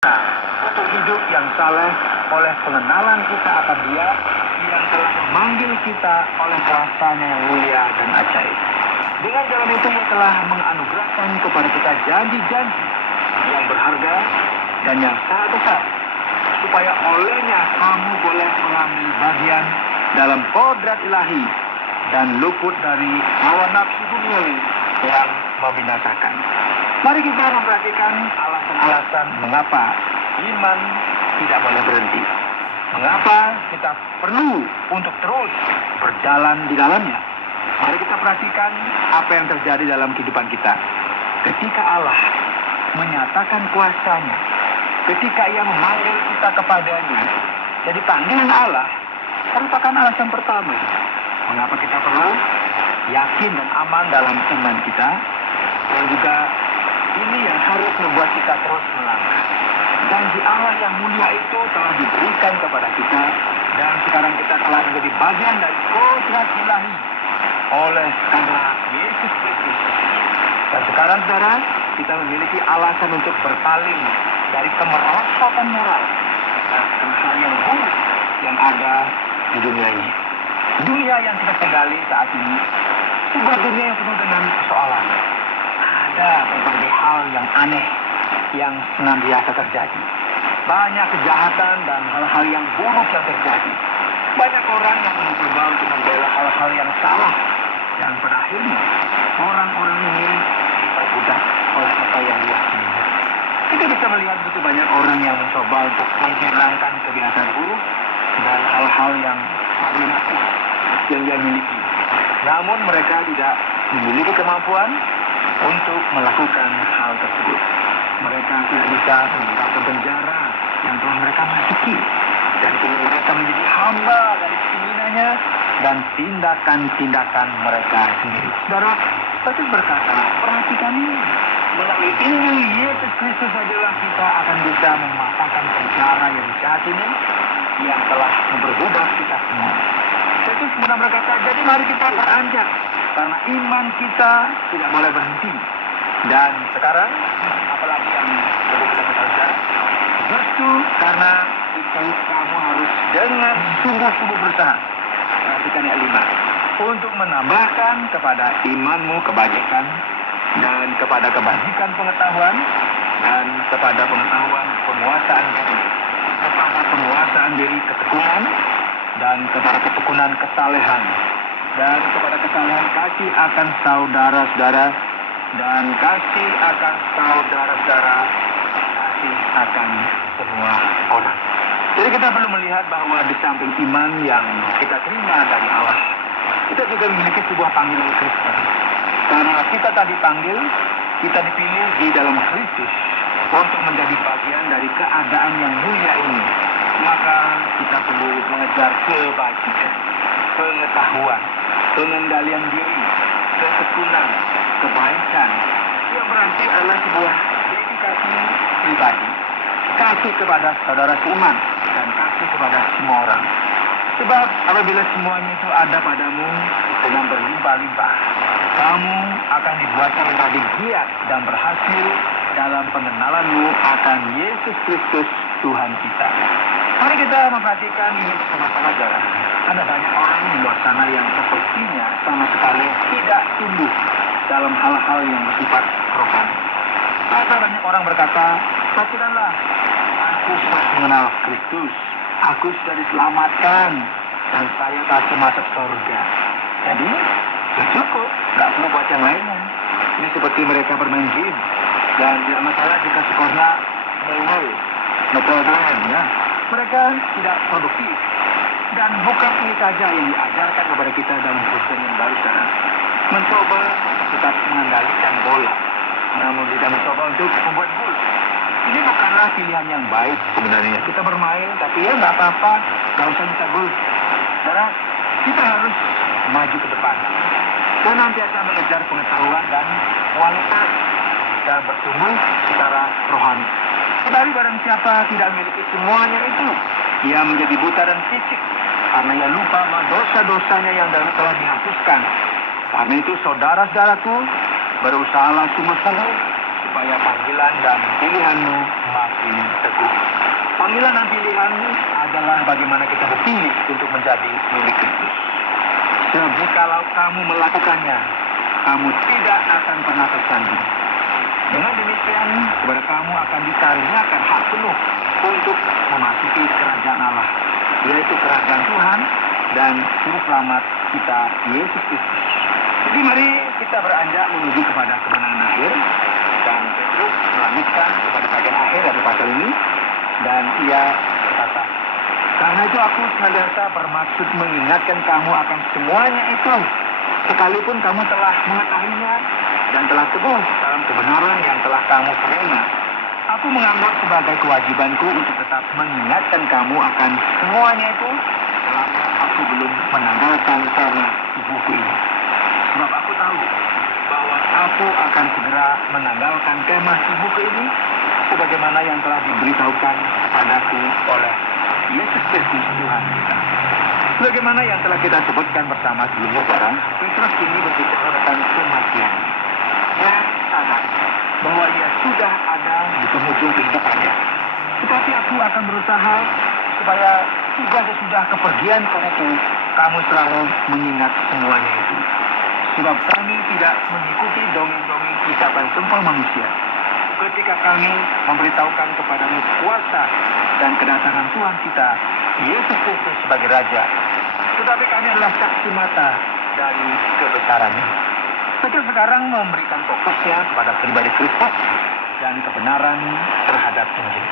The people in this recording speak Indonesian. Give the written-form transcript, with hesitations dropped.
untuk hidup yang saleh oleh pengenalan kita akan Dia yang telah memanggil kita oleh kuasa-Nya yang mulia dan ajaib. Dengan jalan itu Ia telah menganugerahkan kepada kita janji-janji yang berharga dan yang sangat besar, supaya olehnya kamu boleh mengambil bagian dalam kodrat ilahi dan luput dari hawa nafsu duniawi yang membinasakan. Mari kita memperhatikan alasan-alasan mengapa iman tidak boleh berhenti. Mengapa kita perlu untuk terus berjalan di dalamnya. Mari kita perhatikan apa yang terjadi dalam kehidupan kita. Ketika Allah menyatakan kuasa-Nya, ketika Ia memanggil kita kepadanya, jadi panggilan Allah merupakan alasan pertama mengapa kita perlu yakin dan aman dalam iman kita, dan juga ini yang harus membuat kita terus melangkah. Janji Allah yang mulia itu telah diberikan kepada kita, dan sekarang kita telah menjadi bagian dari kodrat ilahi oleh karena Yesus Kristus. Dan sekarang saudara, kita memiliki alasan untuk berpaling dari kemerosotan moral dan hal yang buruk yang ada di dunia ini. Dunia yang kita tinggali saat ini sebuah dunia yang penuh dengan persoalan. Ada berbagai hal yang aneh yang senantiasa terjadi. Banyak kejahatan dan hal-hal yang buruk yang terjadi. Banyak orang yang mencoba untuk membela hal-hal yang salah, dan pada akhirnya orang-orang ini diperbudak oleh apa yang diyakini. Kita bisa melihat begitu banyak orang yang mencoba untuk menghilangkan kebiasaan buruk dan hal-hal yang problematik yang dia miliki. Namun mereka tidak memiliki kemampuan untuk melakukan hal tersebut. Mereka tidak bisa meninggalkan penjara yang telah mereka masuki, dan kini mereka menjadi hamba dari keinginannya dan tindakan-tindakan mereka sendiri. Saudara, Paulus berkata, perhatikan ini. Melalui Injil Yesus Kristus adalah kita akan bisa mematahkan penjara yang jahat ini yang telah memperbudak kita semua. Yesus kemudian berkata, jadi mari kita beranjak, karena iman kita tidak boleh berhenti. Dan sekarang, apalagi yang perlu kita ketahui, justru karena itu kamu harus dengan sungguh-sungguh berusaha. Perhatikan ayat 5. Untuk menambahkan kepada imanmu kebajikan, dan kepada kebajikan pengetahuan, dan kepada pengetahuan penguasaan diri, kepada penguasaan diri ketekunan, dan kepada ketekunan kesalehan, dan kepada kesalehan kasih akan saudara-saudara, dan kasih akan saudara-saudara, kasih akan semua orang. Jadi kita perlu melihat bahwa di samping iman yang kita terima dari Allah, kita juga memiliki sebuah panggilan Kristen. Karena kita tadi dipanggil, kita dipilih di dalam Kristus untuk menjadi bagian dari keadaan yang mulia ini. Maka kita perlu mengejar kebajikan, pengetahuan, pengendalian diri, ketekunan, kebaikan, yang berarti adalah sebuah dedikasi pribadi, kasih kepada saudara seiman, dan kasih kepada semua orang. Sebab apabila semuanya itu ada padamu dengan berlimpah-limpah, kamu akan dibuatkan menjadi giat dan berhasil dalam pengenalanmu akan Yesus Kristus Tuhan kita. Mari kita memperhatikan ini bersama-sama, saudara. Ada banyak orang di luar sana yang sepertinya sama sekali tidak tumbuh dalam hal-hal yang bersifat rohani. Ada banyak orang berkata, "Pastikanlah, aku sudah mengenal Kristus, aku sudah diselamatkan, dan saya pasti masuk surga. Jadi, ya cukup, nggak perlu buat yang lainnya." Ini seperti mereka bermain game, dan tidak masalah jika skornya 0-0, ya. Mereka tidak produktif. Dan bukan ini saja yang diajarkan kepada kita dalam Kristen yang baru sekarang. Mencoba tetap mengendalikan bola, namun tidak mencoba untuk membuat gol. Ini bukanlah pilihan yang baik sebenarnya. Kita bermain, tapi ya nggak apa-apa, nggak usah minta gol. Karena kita harus maju ke depan. Senantiasa mengejar pengetahuan dan kualitas dan bertumbuh secara rohani. Tetapi barang siapa tidak memiliki semuanya itu, ia menjadi buta dan fisik, karena ia lupa bahwa dosa-dosanya yang telah dihapuskan. Karena itu saudara-saudaraku, berusahalah sungguh-sungguh supaya panggilan dan pilihanmu makin teguh. Panggilan dan pilihanmu adalah bagaimana kita berpilih untuk menjadi milik Kristus. Sebab jikalau kamu melakukannya, kamu tidak akan pernah tersandung. Dengan demikian, kepada kamu akan dikaruniakan hak penuh untuk memasuki kerajaan Allah, yaitu kerajaan Tuhan dan Juru Selamat kita, Yesus Kristus. Jadi mari kita beranjak menuju kepada kemenangan akhir, dan Petrus melanjutkan kepada bagian akhir dari pasal ini, dan ia berkata, karena itu aku senantiasa bermaksud mengingatkan kamu akan semuanya itu, sekalipun kamu telah mengetahuinya dan telah teguh dalam kebenaran yang telah kamu terima. Aku menganggap sebagai kewajibanku untuk tetap mengingatkan kamu akan semuanya itu selama aku belum menanggalkan tema buku ini. Sebab aku tahu bahwa aku akan segera menanggalkan kemah buku ini sebagaimana yang telah diberitahukan padaku oleh Yesus Kristus Tuhan kita. Sebagaimana yang telah kita sebutkan bersama sebelumnya, saudara, Petrus ini berbicara tentang kematian. Dia sadar bahwa ia sudah ada di penghujung kehidupannya. Tetapi aku akan berusaha supaya juga sesudah kepergianku itu, kamu selalu mengingat semuanya itu. Sebab kami tidak mengikuti dongeng-dongeng ucapan sempol manusia. Ketika kami memberitahukan kepadamu kuasa dan kedatangan Tuhan kita, Yesus Kristus sebagai Raja. Tetapi kami adalah saksi mata dari kebesarannya. Petrus sekarang memberikan fokusnya kepada pribadi Kristus dan kebenaran terhadap Injil.